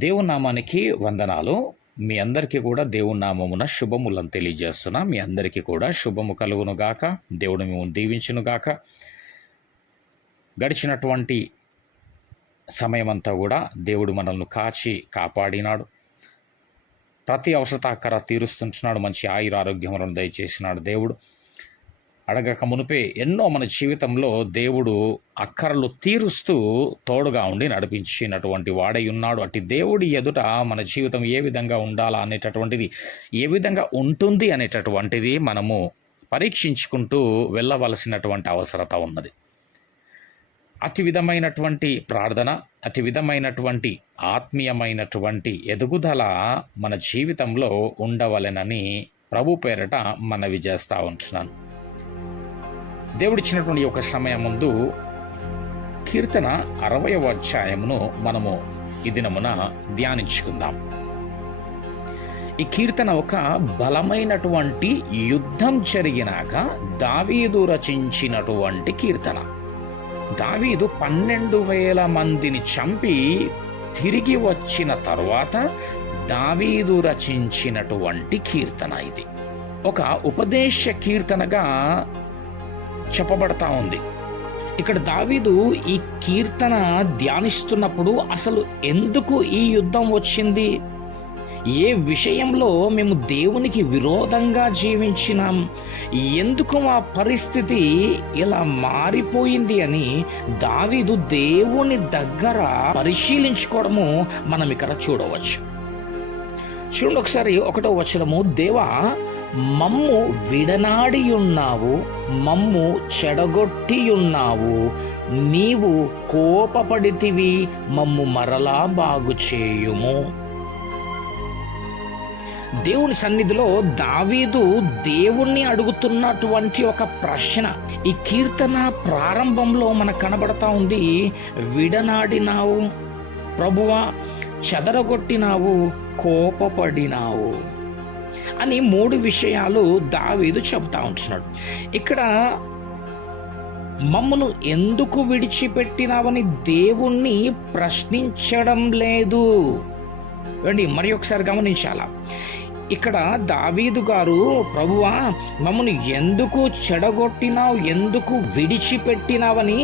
దేవుని నామానికి వందనాలు. మీ అందరికీ కూడా దేవుని నామమున శుభములను తెలియజేస్తున్నా. మీ అందరికీ కూడా శుభము కలుగును గాక. దేవుడు మిమ్మల్ని దీవించును గాక. గడిచినటువంటి సమయమంతా కూడా దేవుడు మనల్ని కాచి కాపాడినాడు. ప్రతి అవసరతాకర తీరుస్తుంటున్నాడు. మంచి ఆయురారోగ్యములను దయచేసినాడు దేవుడు. అడగక మునిపే ఎన్నో మన జీవితంలో దేవుడు అక్కరలు తీరుస్తూ తోడుగా ఉండి నడిపించినటువంటి వాడై ఉన్నాడు. అట్టి దేవుడి ఎదుట మన జీవితం ఏ విధంగా ఉండాలా అనేటటువంటిది, ఏ విధంగా ఉంటుంది అనేటటువంటిది మనము పరీక్షించుకుంటూ వెళ్ళవలసినటువంటి అవసరత ఉన్నది. అతి విధమైనటువంటి ప్రార్థన, అతి విధమైనటువంటి ఆత్మీయమైనటువంటి ఎదుగుదల మన జీవితంలో ఉండవలెనని ప్రభు పేరట మనవి చేస్తూ ఉంటున్నాను. దేవుడిచ్చినటువంటి ఒక సమయం ముందు కీర్తన 60వ అధ్యాయమును మనము ఈ దినమున ధ్యానించుకుందాం. ఈ కీర్తన ఒక బలమైనటువంటి యుద్ధం జరిగినాక దావీదు రచించినటువంటి కీర్తన. దావీదు 12,000 మందిని చంపి తిరిగి వచ్చిన తరువాత దావీదు రచించినటువంటి కీర్తన. ఇది ఒక ఉపదేశ కీర్తనగా చెప్పబడతా ఉంది. ఇక్కడ దావీదు ఈ కీర్తన ధ్యానిస్తున్నప్పుడు అసలు ఎందుకు ఈ యుద్ధం వచ్చింది, ఏ విషయంలో మేము దేవునికి విరోధంగా జీవించినాం, ఎందుకు మా పరిస్థితి ఇలా మారిపోయింది అని దావీదు దేవుని దగ్గర పరిశీలించుకోవడము మనం ఇక్కడ చూడవచ్చు. చూడండి ఒకసారి 1వ వచనము, దేవా మమ్ము విడనాడియున్నావు, మమ్ము చెడగొట్టియున్నావు, నీవు కోపపడితివి, మమ్ము మరలా బాగు చేయుము. దేవుని సన్నిధిలో దావీదు దేవుణ్ణి అడుగుతున్నటువంటి ఒక ప్రశ్న ఈ కీర్తన ప్రారంభంలో మనకు కనబడతా ఉంది. విడనాడినావు ప్రభువా, చెదరగొట్టినావు, కోపపడినావు అని 3 విషయాలు దావీదు చెబుతా ఉంటున్నాడు. ఇక్కడ మమ్మను ఎందుకు విడిచిపెట్టినావని దేవుణ్ణి ప్రశ్నించడం లేదు. మరి ఒకసారి గమనించాలా. ఇక్కడ దావీదు గారు, ప్రభువా మమ్మను ఎందుకు చెడగొట్టినావు, ఎందుకు విడిచిపెట్టినావని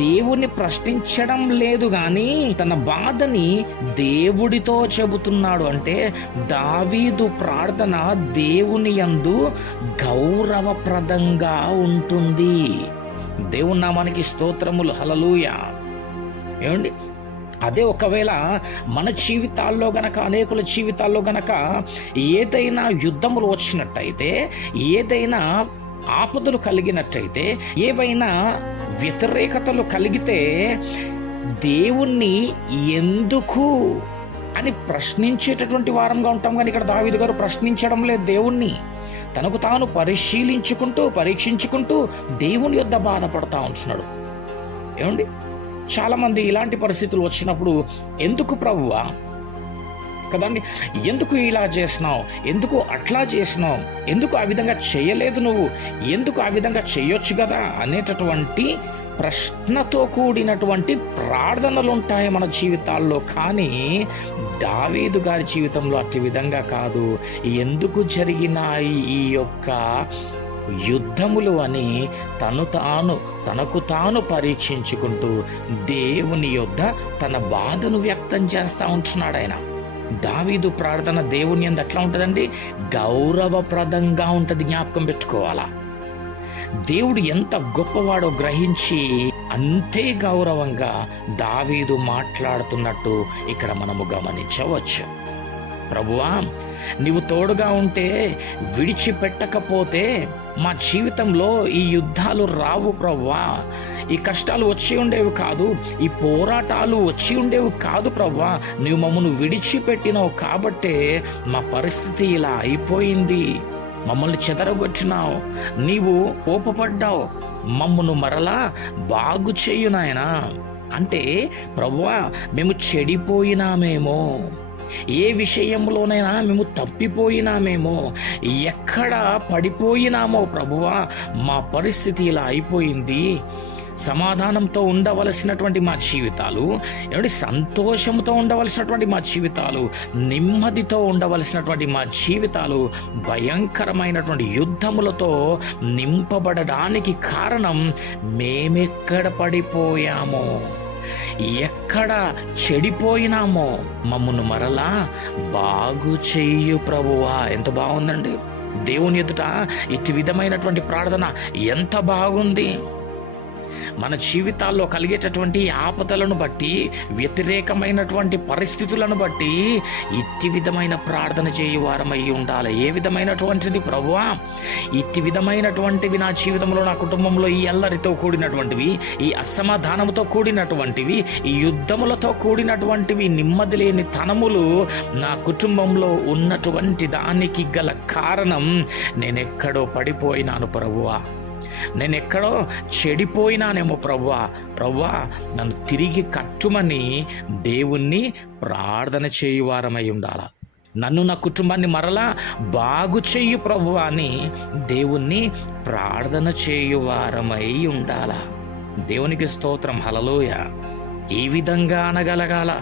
దేవుని ప్రశ్నించడం లేదు, కానీ తన బాధని దేవుడితో చెబుతున్నాడు. అంటే దావీదు ప్రార్థన దేవుని యందు గౌరవప్రదంగా ఉంటుంది. దేవుని నామానికి స్తోత్రములు, హల్లెలూయా. ఏమండి, అదే ఒకవేళ మన జీవితాల్లో గనక, అనేకుల జీవితాల్లో గనక ఏదైనా యుద్ధములు వచ్చినట్టయితే, ఏదైనా ఆపదలు కలిగినట్టయితే, ఏవైనా వ్యతిరేకతలు కలిగితే దేవుణ్ణి ఎందుకు అని ప్రశ్నించేటటువంటి వారంగా ఉంటాం. కానీ ఇక్కడ దావీదు గారు ప్రశ్నించడం లేదు దేవుణ్ణి. తనకు తాను పరీక్షించుకుంటూ దేవుని యొద్ద బాధపడతా ఉంటున్నాడు. ఏమండి, చాలామంది ఇలాంటి పరిస్థితులు వచ్చినప్పుడు ఎందుకు ప్రభువా కదండి, ఎందుకు ఇలా చేసినావు, ఎందుకు అట్లా చేసినావు, ఎందుకు ఆ విధంగా చేయలేదు, నువ్వు ఎందుకు ఆ విధంగా చేయొచ్చు కదా అనేటటువంటి ప్రశ్నతో కూడినటువంటి ప్రార్థనలు ఉంటాయి మన జీవితాల్లో. కానీ దావీదు గారి జీవితంలో అట్టి విధంగా కాదు. ఎందుకు జరిగినాయి ఈ యొక్క యుద్ధములు అని తనకు తాను పరీక్షించుకుంటూ దేవుని యొద్ద తన బాధను వ్యక్తం చేస్తూ ఉంటున్నాడు ఆయన. దావీదు ప్రార్థన దేవుని యందు ఎట్లా ఉంటుందండి, గౌరవప్రదంగా ఉంటుంది. జ్ఞాపకం పెట్టుకోవాలా. దేవుడు ఎంత గొప్పవాడో గ్రహించి అంతే గౌరవంగా దావీదు మాట్లాడుతున్నట్టు ఇక్కడ మనము గమనించవచ్చు. ప్రభువా నీవు తోడుగా ఉంటే, విడిచిపెట్టకపోతే మా జీవితంలో ఈ యుద్ధాలు రావు ప్రభువా, ఈ కష్టాలు వచ్చి ఉండేవి కాదు, ఈ పోరాటాలు వచ్చి ఉండేవి కాదు ప్రభువా. నీవు మమ్మల్ని విడిచిపెట్టినావు కాబట్టే మా పరిస్థితి ఇలా అయిపోయింది. మమ్మల్ని చెదరగొట్టినావు, నీవు కోపపడ్డావు, మమ్మను మరలా బాగు చేయు నాయనా. అంటే ప్రభువా మేము చెడిపోయినామేమో, ఏ విషయంలోనైనా మేము తప్పిపోయినామేమో, ఎక్కడ పడిపోయినామో ప్రభువా, మా పరిస్థితి ఇలా అయిపోయింది. సమాధానంతో ఉండవలసినటువంటి మా జీవితాలు, ఏమంటే సంతోషంతో ఉండవలసినటువంటి మా జీవితాలు, నెమ్మదితో ఉండవలసినటువంటి మా జీవితాలు భయంకరమైనటువంటి యుద్ధములతో నింపబడడానికి కారణం మేమెక్కడ పడిపోయామో, ఎక్కడ చెడిపోయినామో మమ్మును మరలా బాగు చెయ్యు ప్రభువా. ఎంత బాగుందండి! దేవుని ఎదుట ఇటు విధమైనటువంటి ప్రార్థన ఎంత బాగుంది! మన జీవితాల్లో కలిగేటటువంటి ఆపదలను బట్టి, వ్యతిరేకమైనటువంటి పరిస్థితులను బట్టి ఇట్టి విధమైన ప్రార్థన చేయువారమై ఉండాలి. ఏ విధమైనటువంటిది ప్రభువా? ఇట్టి విధమైనటువంటివి నా జీవితంలో, నా కుటుంబంలో ఈ అల్లరితో కూడినటువంటివి, ఈ అసమాధానంతో కూడినటువంటివి, ఈ యుద్ధములతో కూడినటువంటివి, నెమ్మది లేని తనములు నా కుటుంబంలో ఉన్నటువంటి దానికి గల కారణం నేనెక్కడో పడిపోయినాను ప్రభువా, నేనెక్కడో చెడిపోయినానేమో ప్రభువా నన్ను తిరిగి కట్టుమని దేవుణ్ణి ప్రార్థన చేయువారమై ఉండాల. నన్ను, నా కుటుంబాన్ని మరలా బాగు చెయ్యు ప్రభువా అని దేవుణ్ణి ప్రార్థన చేయువారమై ఉండాల. దేవునికి స్తోత్రం, హల్లెలూయా. ఈ విధంగా అనగలగాల,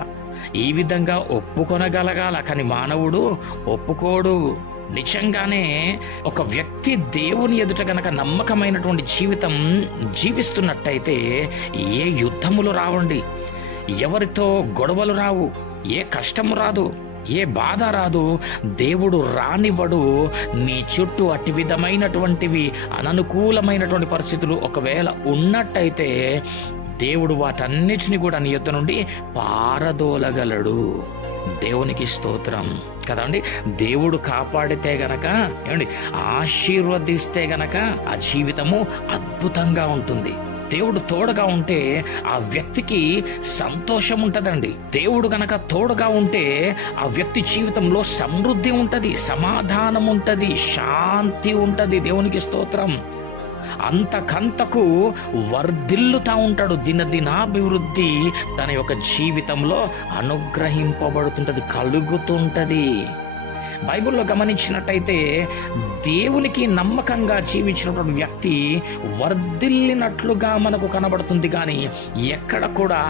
ఈ విధంగా ఒప్పుకొనగలగాల. కానీ మానవుడు ఒప్పుకోడు. నిజంగానే ఒక వ్యక్తి దేవుని ఎదుట గనక నమ్మకమైనటువంటి జీవితం జీవిస్తున్నట్టయితే ఏ యుద్ధములు రావండి, ఎవరితో గొడవలు రావు, ఏ కష్టము రాదు, ఏ బాధ రాదు, దేవుడు రానివ్వడు. నీ చుట్టూ అట్టి విధమైనటువంటివి అననుకూలమైనటువంటి పరిస్థితులు ఒకవేళ ఉన్నట్టయితే దేవుడు వాటన్నిటిని కూడా నీ యొద్ద నుండి పారదోలగలడు. దేవునికి స్తోత్రం కదండి. దేవుడు కాపాడితే గనక, ఏమండి, ఆశీర్వదిస్తే గనక ఆ జీవితము అద్భుతంగా ఉంటుంది. దేవుడు తోడుగా ఉంటే ఆ వ్యక్తికి సంతోషం ఉంటదండి. దేవుడు గనక తోడుగా ఉంటే ఆ వ్యక్తి జీవితంలో సమృద్ధి ఉంటది, సమాధానం ఉంటది, శాంతి ఉంటది. దేవునికి స్తోత్రం. అంతకంతకు వర్ధిల్లుతా ఉంటాడు. దినదినాభివృద్ధి తన యొక్క జీవితంలో అనుగ్రహింపబడుతుంటది, కలుగుతుంటది. బైబిల్లో గమనించినట్టయితే దేవునికి నమ్మకంగా జీవించినటువంటి వ్యక్తి వర్ధిల్లినట్లుగా మనకు కనబడుతుంది. కానీ ఎక్కడ కూడా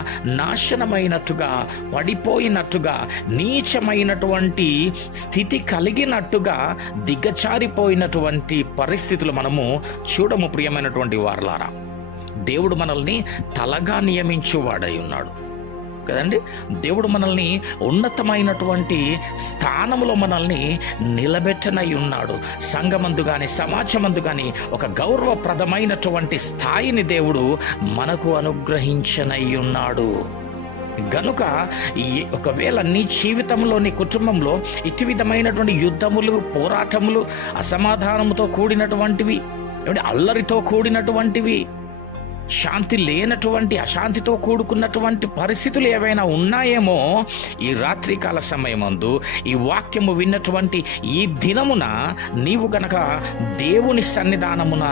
నాశనమైనట్టుగా, పడిపోయినట్టుగా, నీచమైనటువంటి స్థితి కలిగినట్టుగా, దిగజారిపోయినటువంటి పరిస్థితులు మనము చూడము. ప్రియమైనటువంటి వారలారా, దేవుడు మనల్ని తలగా నియమించువాడై ఉన్నాడు కదండి. దేవుడు మనల్ని ఉన్నతమైనటువంటి స్థానంలో మనల్ని నిలబెట్టనై ఉన్నాడు. సంఘమందు కానీ, సమాజమందు కానీ ఒక గౌరవప్రదమైనటువంటి స్థాయిని దేవుడు మనకు అనుగ్రహించనై ఉన్నాడు. గనుక ఒకవేళ నీ జీవితంలో, నీ కుటుంబంలో ఇటు విధమైనటువంటి యుద్ధములు, పోరాటములు, అసమాధానముతో కూడినటువంటివి, అల్లరితో కూడినటువంటివి, శాంతి లేనటువంటి, అశాంతితో కూడుకున్నటువంటి పరిస్థితులు ఏవైనా ఉన్నాయేమో, ఈ రాత్రికాల సమయమందు ఈ వాక్యము విన్నటువంటి ఈ దినమున నీవు గనక దేవుని సన్నిధానమున,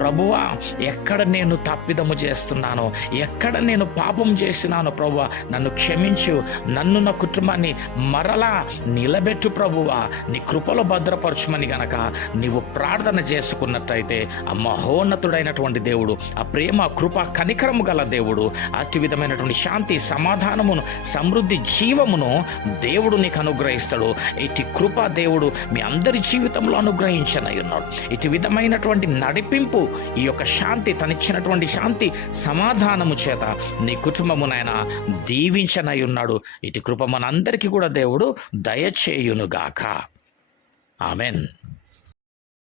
ప్రభువా ఎక్కడ నేను తప్పిదము చేస్తున్నానో, ఎక్కడ నేను పాపం చేసినానో ప్రభువా నన్ను క్షమించు, నన్ను, నా కుటుంబాన్ని మరలా నిలబెట్టు ప్రభువా, నీ కృపలో భద్రపరచుమని గనక నీవు ప్రార్థన చేసుకున్నట్టయితే ఆ మహోన్నతుడైనటువంటి దేవుడు, ఆ ప్రేమ, కృప, కనికరము గల దేవుడు అతి విధమైనటువంటి శాంతి, సమాధానమును, సమృద్ధి, జీవమును దేవుడు నీకు అనుగ్రహిస్తాడు. ఇటు కృప దేవుడు మీ అందరి జీవితంలో అనుగ్రహించనై ఉన్నాడు. ఇటు విధమైనటువంటి నడిపింపు, ఈ యొక్క శాంతి, తనిచ్చినటువంటి శాంతి, సమాధానము చేత నీ కుటుంబమునైనా దీవించనై ఉన్నాడు. ఇటు కృప మనందరికీ కూడా దేవుడు దయచేయునుగాక. ఆమెన్.